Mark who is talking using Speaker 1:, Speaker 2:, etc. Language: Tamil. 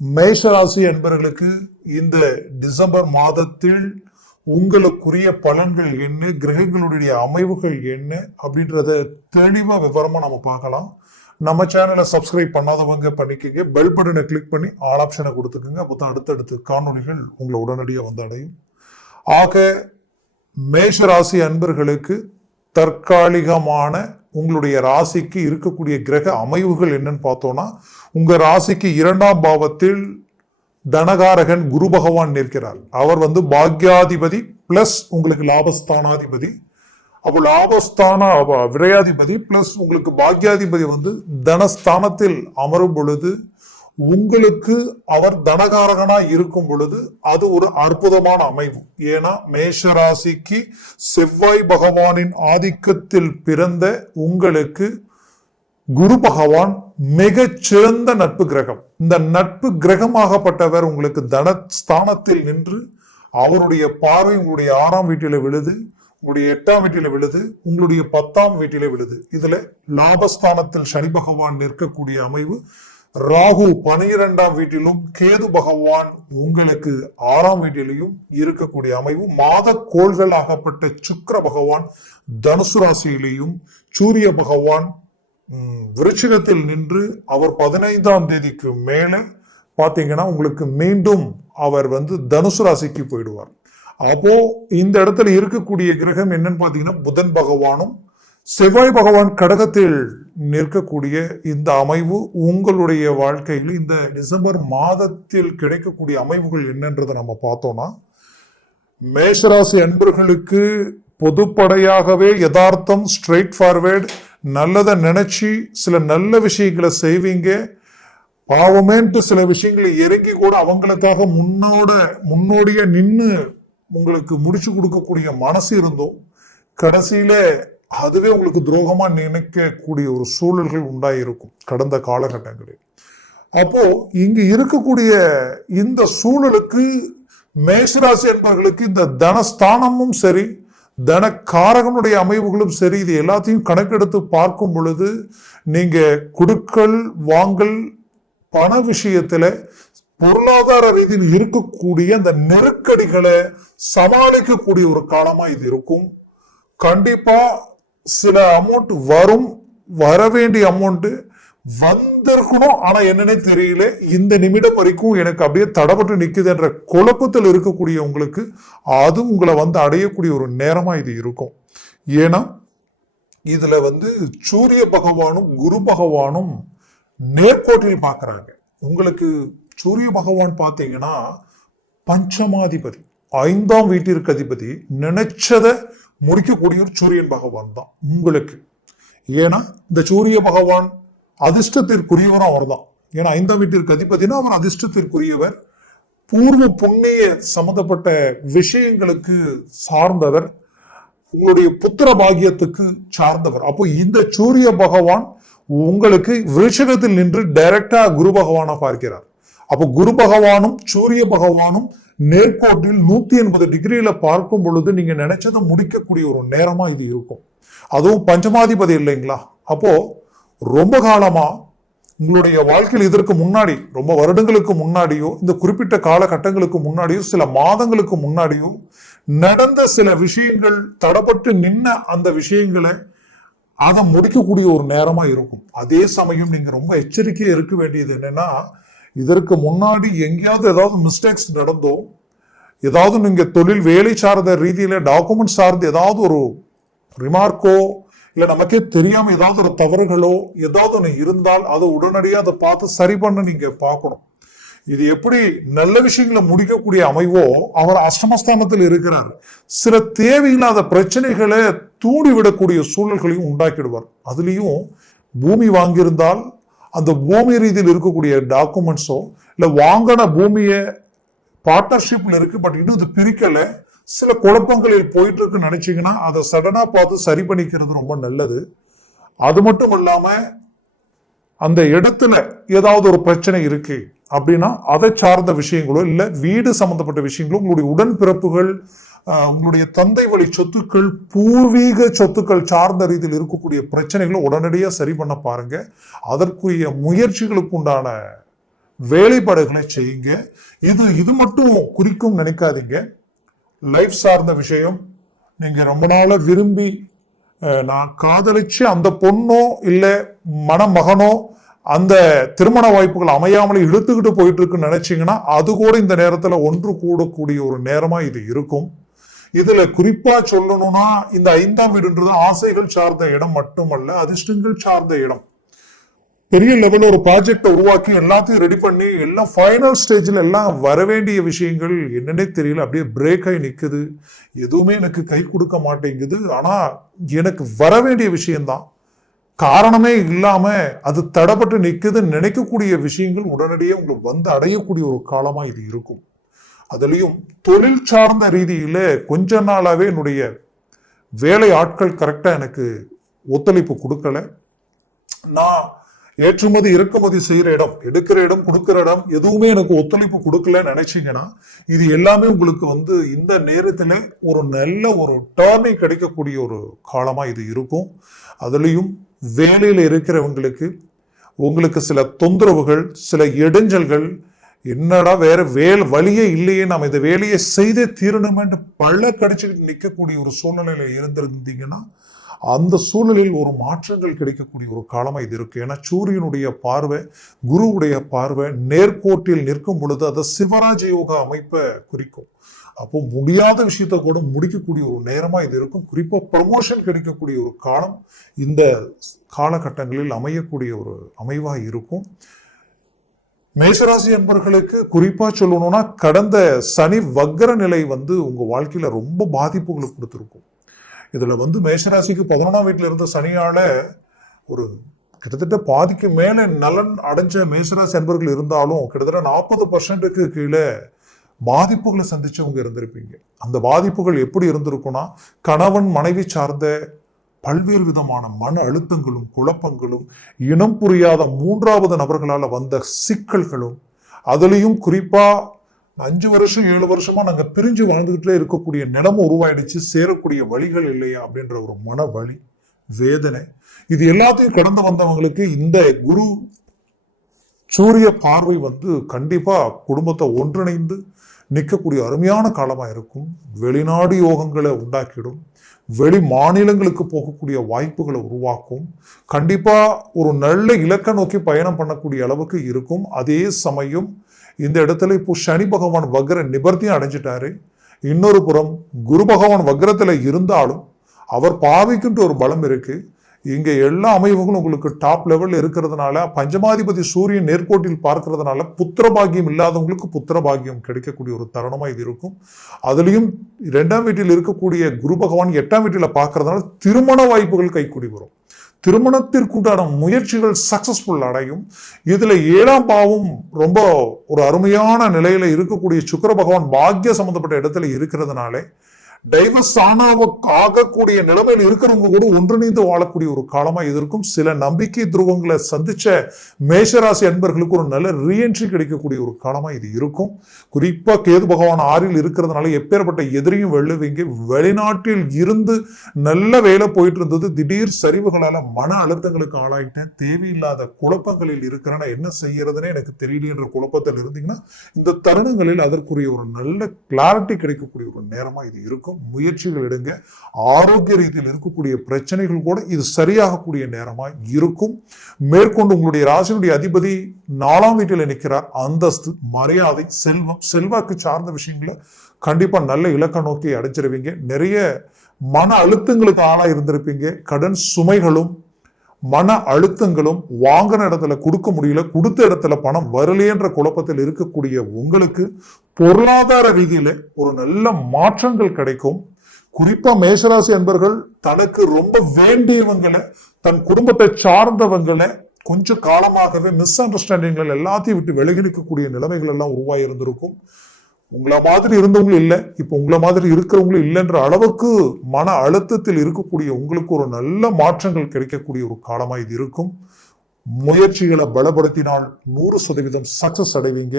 Speaker 1: மேஷராசி என்பவர்களுக்கு இந்த டிசம்பர் மாதத்தில் உங்களுக்குரிய பலன்கள் என்ன கிரகங்களுடைய அமைவுகள் என்ன அப்படின்றத தெளிவாக விவரமாக நம்ம பார்க்கலாம். நம்ம சேனலை சப்ஸ்கிரைப் பண்ணாதவங்க பண்ணிக்கோங்க. பெல் பட்டனை கிளிக் பண்ணி ஆல் ஆப்ஷனை கொடுத்துக்கோங்க. அப்போ தான் அடுத்தடுத்து காணொலிகள் உங்களை உடனடியாக வந்து அடையும். ஆக மேஷராசி அன்பர்களுக்கு தற்காலிகமான உங்களுடைய ராசிக்கு இருக்கக்கூடிய கிரக அமைவுகள் என்னன்னு பார்த்தோம்னா உங்கள் ராசிக்கு இரண்டாம் பாவத்தில் தனகாரகன் குரு பகவான் நிற்கிறார். அவர் வந்து பாக்யாதிபதி பிளஸ் உங்களுக்கு லாபஸ்தானாதிபதி. அப்போ லாபஸ்தான விரையாதிபதி பிளஸ் உங்களுக்கு பாக்யாதிபதி வந்து தனஸ்தானத்தில் அமரும் பொழுது உங்களுக்கு அவர் தனகாரகனா இருக்கும் பொழுது அது ஒரு அற்புதமான அமைவு. ஏன்னா மேஷராசிக்கு செவ்வாய் பகவானின் ஆதிக்கத்தில் பிறந்த உங்களுக்கு குரு பகவான் மிக சிறந்த நட்பு கிரகம். இந்த நட்பு கிரகமாகப்பட்டவர் உங்களுக்கு தனஸ்தானத்தில் நின்று அவருடைய பார்வை உங்களுடைய ஆறாம் வீட்டில விழுது உங்களுடைய எட்டாம் வீட்டில விழுது உங்களுடைய பத்தாம் வீட்டில விழுது. இதுல லாபஸ்தானத்தில் சனி பகவான் நிற்கக்கூடிய அமைவு. ராகு பனிரெண்டாம் வீட்டிலும் கேது பகவான் உங்களுக்கு ஆறாம் வீட்டிலையும் இருக்கக்கூடிய அமைவு. மாத கோள்கள் ஆகப்பட்ட சுக்கர பகவான் தனுசு ராசியிலையும் சூரிய பகவான் விருச்சிகத்தில் நின்று அவர் பதினைந்தாம் தேதிக்கு மேலே பார்த்தீங்கன்னா உங்களுக்கு மீண்டும் அவர் வந்து தனுசு ராசிக்கு போயிடுவார். அப்போ இந்த இடத்துல இருக்கக்கூடிய கிரகம் என்னன்னு பார்த்தீங்கன்னா புதன் பகவானும் செவ்வாய் பகவான் கடகத்தில் நிற்கக்கூடிய இந்த அமைவு உங்களுடைய வாழ்க்கையில் இந்த டிசம்பர் மாதத்தில் கிடைக்கக்கூடிய அமைவுகள் என்னன்றதை நம்ம பார்த்தோம்னா மேஷராசி அன்பர்களுக்கு பொதுப்படையாகவே யதார்த்தம் ஸ்ட்ரெயிட் ஃபார்வேர்ட் நல்லதை நினச்சி சில நல்ல விஷயங்களை செய்வீங்க. பாவமேன்ட்டு சில விஷயங்களை இறங்கி கூட அவங்களுக்காக முன்னோட முன்னோடியே நின்று உங்களுக்கு முடிச்சு கொடுக்கக்கூடிய மனசு இருந்தோம். கடைசியில அதுவே உங்களுக்கு துரோகமா நினைக்கக்கூடிய ஒரு சூழல்கள் உண்டாயிருக்கும் கடந்த காலகட்டங்களில். அப்போ இங்கு இருக்கக்கூடிய இந்த சூழலுக்கு மேஷராசி என்பவர்களுக்கு இந்த தனஸ்தானமும் சரி தனக்காரகனுடைய அமைவுகளும் சரி இது எல்லாத்தையும் கணக்கெடுத்து பார்க்கும் பொழுது நீங்க குடுக்கல் வாங்கல் பண விஷயத்துல பொருளாதார ரீதியில் இருக்கக்கூடிய அந்த நெருக்கடிகளை சமாளிக்கக்கூடிய ஒரு காலமா இது இருக்கும். கண்டிப்பா சில அமௌண்ட் வரும் வர வேண்டிய அமௌண்ட்டு வந்திருக்கணும். ஆனா என்னன்னே தெரியல. இந்த நிமிடம் வரைக்கும் எனக்கு அப்படியே தடப்பட்டு நிற்குதுன்ற குழப்பத்தில் இருக்கக்கூடிய உங்களுக்கு அது உங்களை வந்து அடையக்கூடிய ஒரு நேரமா இது இருக்கும். ஏன்னா இதுல வந்து சூரிய பகவானும் குரு பகவானும் நேர்கோட்டில் பார்க்குறாங்க. உங்களுக்கு சூரிய பகவான் பார்த்தீங்கன்னா பஞ்சமாதிபதி ஐந்தாம் வீட்டிற்கு அதிபதி நினைச்சதை முடிக்கக்கூடிய ஒரு சூரியன் பகவான் தான் உங்களுக்கு. ஏன்னா இந்த சூரிய பகவான் அதிர்ஷ்டத்திற்குரியவரும் அவர்தான். ஏன்னா ஐந்தாம் வீட்டிற்கு அதிபதினா அவர் அதிர்ஷ்டத்திற்குரியவர். பூர்வ புண்ணிய சம்பந்தப்பட்ட விஷயங்களுக்கு சார்ந்தவர். உங்களுடைய புத்திர பாகியத்துக்கு சார்ந்தவர். அப்போ இந்த சூரிய பகவான் உங்களுக்கு விருஷகத்தில் நின்று டைரக்டா குரு பகவானா பார்க்கிறார். அப்போ குரு பகவானும் சூரிய பகவானும் நேர்கோட்டில் நூத்தி எண்பது டிகிரியில பார்க்கும் பொழுது நீங்க நினைச்சதை முடிக்கக்கூடிய ஒரு நேரமா இது இருக்கும். அதுவும் பஞ்சமாதிபதி இல்லைங்களா? அப்போ ரொம்ப காலமா உங்களுடைய வாழ்க்கையில் இதற்கு முன்னாடி ரொம்ப வருடங்களுக்கு முன்னாடியோ இந்த குறிப்பிட்ட காலகட்டங்களுக்கு முன்னாடியோ சில மாதங்களுக்கு முன்னாடியோ நடந்த சில விஷயங்கள் தடப்பட்டு நின்ன அந்த விஷயங்களை அதை முடிக்கக்கூடிய ஒரு நேரமா இருக்கும். அதே சமயம் நீங்க ரொம்ப எச்சரிக்கையா இருக்க வேண்டியது என்னன்னா இதற்கு முன்னாடி எங்கேயாவது ஏதாவது மிஸ்டேக்ஸ் நடந்தோ ஏதாவது நீங்கள் தொழில் வேலை சார்ந்த ரீதியில் டாக்குமெண்ட் சார்ந்து ஏதாவது ஒரு ரிமார்க்கோ இல்லை நமக்கே தெரியாமல் ஏதாவது ஒரு தவறுகளோ ஏதாவது ஒன்று இருந்தால் அதை உடனடியாக அதை பார்த்து சரி பண்ண நீங்கள் பார்க்கணும். இது எப்படி நல்ல விஷயங்களை முடிக்கக்கூடிய அமைவோ அவர் அஷ்டமஸ்தானத்தில் இருக்கிறார். சில தேவையில்லாத பிரச்சனைகளை தூண்டிவிடக்கூடிய சூழல்களையும் உண்டாக்கிடுவார். அதுலேயும் பூமி வாங்கியிருந்தால் அந்த பூமி ரீதியில் இருக்கக்கூடிய டாக்குமெண்ட்ஸோ இல்லை வாங்கின பூமியை பார்ட்னர்ஷிப்பில் இருக்குது பட் இன்னும் இது பிரிக்கலை. சில குழப்பங்களில் போயிட்டு இருக்குன்னு நினச்சிங்கன்னா அதை சடனாக பார்த்து சரி பண்ணிக்கிறது ரொம்ப நல்லது. அது மட்டும் இல்லாமல் அந்த இடத்துல ஏதாவது ஒரு பிரச்சனை இருக்கு அப்படின்னா அதை சார்ந்த விஷயங்களோ இல்லை வீடு சம்மந்தப்பட்ட விஷயங்களோ உங்களுடைய உடன்பிறப்புகள் உங்களுடைய தந்தை வழி சொத்துக்கள் பூர்வீக சொத்துக்கள் சார்ந்த ரீதியில் இருக்கக்கூடிய பிரச்சனைகளை உடனடியாக சரி பண்ண பாருங்க. அதற்குரிய முயற்சிகளுக்கு உண்டான வேலைப்பாடுகளை செய்யுங்க. இது இது மட்டும் குறிக்கும் நினைக்காதீங்க. லைஃப் சார்ந்த விஷயம். நீங்கள் ரொம்ப நாளாக விரும்பி நான் காதலிச்சு அந்த பொண்ணோ இல்லை மணமகனோ அந்த திருமண வாய்ப்புகள் அமையாமலே இழுத்துக்கிட்டு போயிட்டு இருக்குன்னு நினைச்சிங்கன்னா அது கூட இந்த நேரத்தில் ஒன்று கூடக்கூடிய ஒரு நேரமாக இது இருக்கும். இதுல குறிப்பா சொல்லணும்னா இந்த ஐந்தாம் வீடுன்றது ஆசைகள் சார்ந்த இடம் மட்டுமல்ல அதிர்ஷ்டங்கள் சார்ந்த இடம். பெரிய லெவலில் ஒரு ப்ராஜெக்டை உருவாக்கி எல்லாத்தையும் ரெடி பண்ணி எல்லாம் ஃபைனல் ஸ்டேஜில் எல்லாம் வர வேண்டிய விஷயங்கள் என்னன்னே தெரியல. அப்படியே பிரேக் ஆகி நிற்குது எதுவுமே எனக்கு கை கொடுக்க மாட்டேங்குது. ஆனால் எனக்கு வர வேண்டிய விஷயம்தான். காரணமே இல்லாமல் அது தடப்பட்டு நிற்குதுன்னு நினைக்கக்கூடிய விஷயங்கள் உடனடியே உங்களுக்கு வந்து அடையக்கூடிய ஒரு காலமாக இது இருக்கும். அதுலேயும் தொழில் சார்ந்த ரீதியில கொஞ்ச நாளாவே என்னுடைய வேலை ஆட்கள் கரெக்டாக எனக்கு ஒத்துழைப்பு கொடுக்கல. நான் ஏற்றுமதி இறக்குமதி செய்கிற இடம் எடுக்கிற இடம் கொடுக்கிற இடம் எதுவுமே எனக்கு ஒத்துழைப்பு கொடுக்கலன்னு நினைச்சீங்கன்னா இது எல்லாமே உங்களுக்கு வந்து இந்த நேரத்தில் ஒரு நல்ல ஒரு டர்னிங் கிடைக்கக்கூடிய ஒரு காலமாக இது இருக்கும். அதுலேயும் வேலையில் இருக்கிறவங்களுக்கு உங்களுக்கு சில தொந்தரவுகள் சில இடைஞ்சல்கள் என்னடா வேற வேல் வழியே இல்லையே நாம் இந்த வேலையை செய்தே தீரணுமென்று பள்ள கடிச்சுக்கிட்டு நிற்கக்கூடிய ஒரு சூழ்நிலையில் இருந்திருந்தீங்கன்னா அந்த சூழலில் ஒரு மாற்றங்கள் கிடைக்கக்கூடிய ஒரு காலமாக இது இருக்குது ஏன்னா சூரியனுடைய பார்வை குருவுடைய பார்வை நேர்கோட்டில் நிற்கும் பொழுது அது சிவராஜ யோகா அமைப்பை குறிக்கும். அப்போ முடியாத விஷயத்த கூட முடிக்கக்கூடிய ஒரு நேரமாக இது இருக்கும். குறிப்பாக ப்ரமோஷன் கிடைக்கக்கூடிய ஒரு காலம் இந்த காலகட்டங்களில் அமையக்கூடிய ஒரு அமைவாக இருக்கும். மேஷராசி அன்பர்களுக்கு குறிப்பாக சொல்லணும்னா கடந்த சனி வக்கர நிலை வந்து உங்கள் வாழ்க்கையில் ரொம்ப பாதிப்புகளை கொடுத்துருக்கும். இதில் வந்து மேஷராசிக்கு பதினொன்றாம் வீட்டில் இருந்த சனியால் ஒரு கிட்டத்தட்ட பாதிக்கு மேலே நலன் அடைஞ்ச மேஷராசி அன்பர்கள் இருந்தாலும் கிட்டத்தட்ட நாற்பது பர்சன்ட்டுக்கு கீழே பாதிப்புகளை சந்திச்சவங்க இருந்திருப்பீங்க. அந்த பாதிப்புகள் எப்படி இருந்திருக்குன்னா கணவன் மனைவி சார்ந்த பல்வேறு விதமான மன அழுத்தங்களும் குழப்பங்களும் இனம் புரியாத மூன்றாவது நபர்களால வந்த சிக்கல்களும் அதுலயும் குறிப்பா அஞ்சு வருஷம் ஏழு வருஷமா நாங்க பிரிஞ்சு வாழ்ந்துகிட்டே இருக்கக்கூடிய நிலமும் உருவாயிடுச்சு. சேரக்கூடிய வழிகள் இல்லையா அப்படின்ற ஒரு மன வழி வேதனை. இது எல்லாத்தையும் கடந்து வந்தவங்களுக்கு இந்த குரு சூரிய பார்வை வந்து கண்டிப்பா குடும்பத்தை ஒன்றிணைந்து நிற்கக்கூடிய அருமையான காலமாக இருக்கும். வெளிநாடு யோகங்களை உண்டாக்கிடும். வெளி மாநிலங்களுக்கு போகக்கூடிய வாய்ப்புகளை உருவாக்கும். கண்டிப்பாக ஒரு நல்ல இலக்கை நோக்கி பயணம் பண்ணக்கூடிய அளவுக்கு இருக்கும். அதே சமயம் இந்த இடத்துல இப்போ சனி பகவான் வக்ர நிபர்த்தியும் அடைஞ்சிட்டாரு. இன்னொரு புறம் குரு பகவான் வக்ரத்தில் இருந்தாலும் அவர் பாவிக்குன்ற ஒரு பலம் இருக்குது இங்கே எல்லா அமைவுகளும் உங்களுக்கு டாப் லெவலில் இருக்கிறதுனால பஞ்சமாதிபதி சூரியன் நேர்கோட்டில் பார்க்கறதுனால புத்திரபாக்கியம் இல்லாதவங்களுக்கு புத்திரபாக்கியம் கிடைக்கக்கூடிய ஒரு தருணமாக இது இருக்கும். அதுலேயும் ரெண்டாம் வீட்டில் இருக்கக்கூடிய குரு பகவான் எட்டாம் வீட்டில் பார்க்கறதுனால திருமண வாய்ப்புகள் கைக்கூடி வரும். திருமணத்திற்குண்டான முயற்சிகள் சக்சஸ்ஃபுல் அடையும். இதில் ஏழாம் பாவம் ரொம்ப ஒரு அருமையான நிலையில் இருக்கக்கூடிய சுக்கர பகவான் பாக்கிய சம்மந்தப்பட்ட இடத்துல இருக்கிறதுனாலே டைவர்ஸ் ஆனாவ ஆகக்கூடிய நிலைமையில் இருக்கிறவங்க கூட ஒன்றிணைந்து வாழக்கூடிய ஒரு காலமா இது இருக்கும். சில நம்பிக்கை துருவங்களை சந்திச்ச மேஷராசி அன்பர்களுக்கு ஒரு நல்ல ரீஎன்ட்ரி கிடைக்கக்கூடிய ஒரு காலமா இது இருக்கும். குறிப்பா கேது பகவான் ஆறில் இருக்கிறதுனால எப்பேற்பட்ட எதிரியும் வெள்ளுவீங்க வெளிநாட்டில் இருந்து நல்ல வேலை போயிட்டு இருந்தது திடீர் சரிவுகளால மன அழுத்தங்களுக்கு ஆளாயிட்டேன். தேவையில்லாத குழப்பங்களில் இருக்கிறேன்னா என்ன செய்யறதுன்னு எனக்கு தெரியல குழப்பத்தில் இருந்தீங்கன்னா இந்த தருணங்களில் அதற்குரிய ஒரு நல்ல கிளாரிட்டி கிடைக்கக்கூடிய ஒரு நேரமா இது இருக்கும். முயற்சிகள் எடுங்க. ஆரோக்கிய ரீதியில் இருக்கக்கூடிய பிரச்சனைகள் கூட இது சரியாகக்கூடிய நேரமாக இருக்கும். மேற்கொண்டு உங்களுடைய ராசினுடைய அதிபதி நாலாம் வீட்டில் நிற்கிறார். அந்தஸ்து மரியாதை செல்வம் செல்வாக்கு சார்ந்த விஷயங்களை கண்டிப்பா நல்ல இலக்க நோக்கி அடைச்சிருவீங்க நிறைய மன அழுத்தங்களுக்கு ஆளா இருந்திருப்பீங்க. கடன் சுமைகளும் மன அழுத்தங்களும் வாங்கின இடத்துல கொடுக்க முடியல கொடுத்த இடத்துல பணம் வரலையன்ற குழப்பத்தில் இருக்கக்கூடிய உங்களுக்கு பொருளாதார ரீதியில ஒரு நல்ல மாற்றங்கள் கிடைக்கும். குறிப்பா மேஷராசி என்பர்கள் தனக்கு ரொம்ப வேண்டியவங்களை தன் குடும்பத்தை சார்ந்தவங்களை கொஞ்சம் காலமாகவே மிஸ் அண்டர்ஸ்டாண்டிங்கள் எல்லாத்தையும் விட்டு விலகி நிற்கக்கூடிய நிலைமைகள் எல்லாம் உருவாகி இருந்திருக்கும். உங்களை மாதிரி இருந்தவங்களும் இல்லை. இப்போ உங்களை மாதிரி இருக்கிறவங்களும் இல்லைன்ற அளவுக்கு மன அழுத்தத்தில் இருக்கக்கூடிய உங்களுக்கு ஒரு நல்ல மாற்றங்கள் கிடைக்கக்கூடிய ஒரு காலமா இது இருக்கும். முயற்சிகளை பலப்படுத்தினால் நூறு சதவீதம் சக்சஸ் அடைவீங்க.